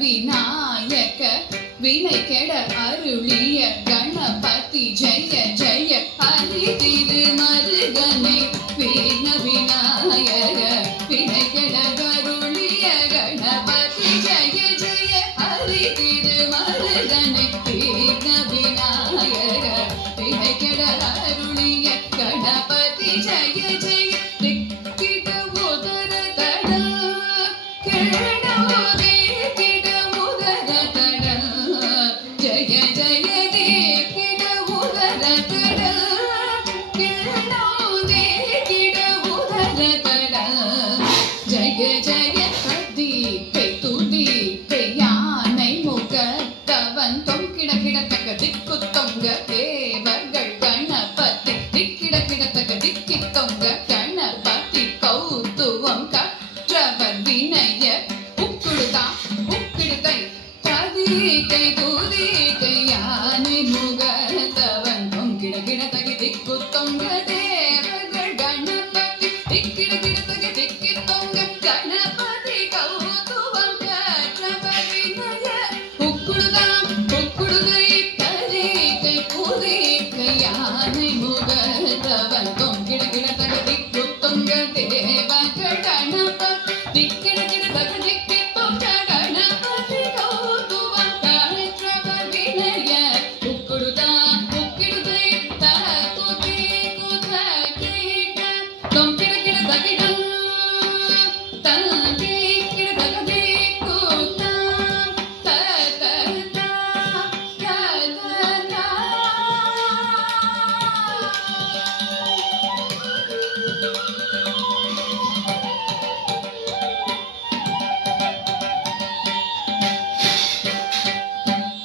விநாயக வினை கெட அருளிய கணபதி ஜெய ஜெய ஹரி திரு மருகனை வீண விநாயக வினை கெட அருளிய கணபதி ஜெய ஜெய ஹரி திரு மருகனை வீண விநாயக வினை கெட அருளிய கணபதி ஜெய ஜெய திக்கிட உதர தட கேடோதே தேவர்கள் கணபதி திக்கிட கிடத்தக திக்கி தொங்க கணபதி கௌத்துவம் கற்றவர் வினய உக்குடுதான் உக்கிடுகை ததிகை தூதிகை யானை முகத்தவன் தொங்கிட கிடத்தக திக்கு தொங்க தேவர்கள் கணபதி திக்கிட கிடத்தக திக்கி தொங்க கணபதி கௌத்துவம் கற்றவர் வினய உக்குடுதான் உக்குடுகை யானை முகத்தவன் தொங்கிட கிடத்தக திக்கு தொங்க தேவர்கள் கணபதி திக்கிட கிடத்தக திக்கு